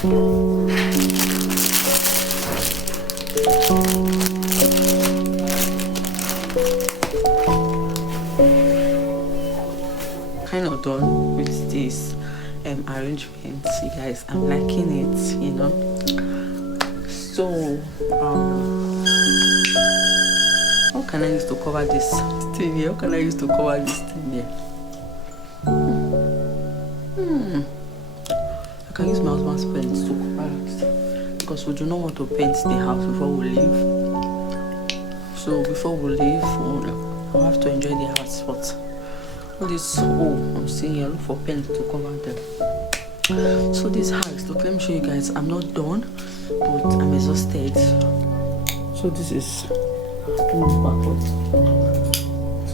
Kind of done with this arrangement, you guys. I'm liking it, you know. So what can I use to cover this thing here? What can I use to cover this thing here? I can use my husband's paint to cover it, because we do not want to paint the house before we leave. So before we leave, I'll have to enjoy the house. But all this I'm seeing here, look for paint to cover them. So this house, look, let me show you guys. I'm not done, but I'm exhausted. So this is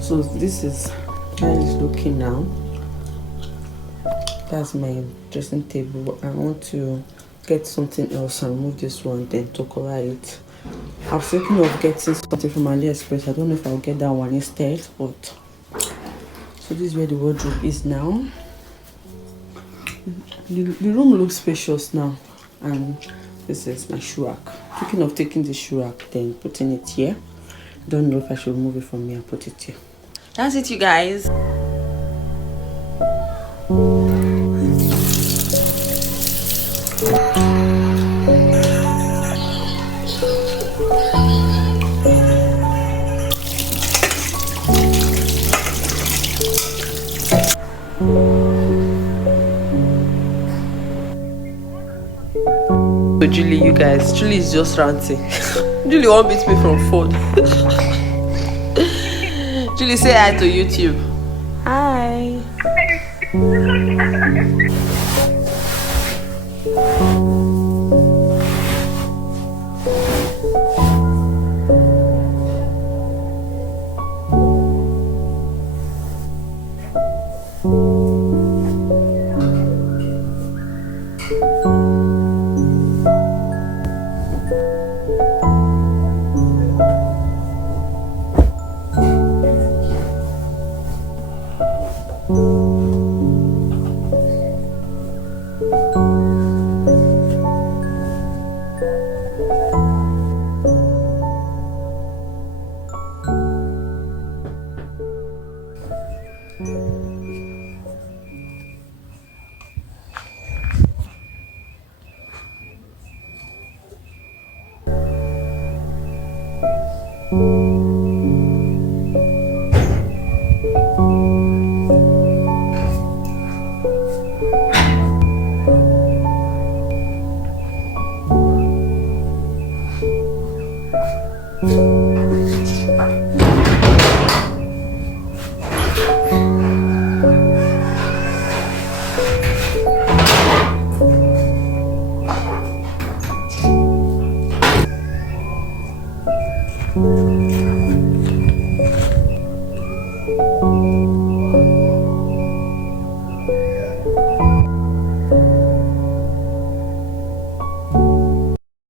so this is how it's looking now. That's my dressing table. I want to get something else and remove this one, then to cover it. I was thinking of getting something from AliExpress. I don't know if I'll get that one instead, but so this is where the wardrobe is now. The room looks spacious now, and this is my shoe rack. Thinking of taking the shoe rack, then putting it here. Don't know if I should remove it from here and put it here. That's it, you guys. So Julie, you guys, Julie is just ranting. Julie won't beat me from phone. Julie, say hi to YouTube. Hi.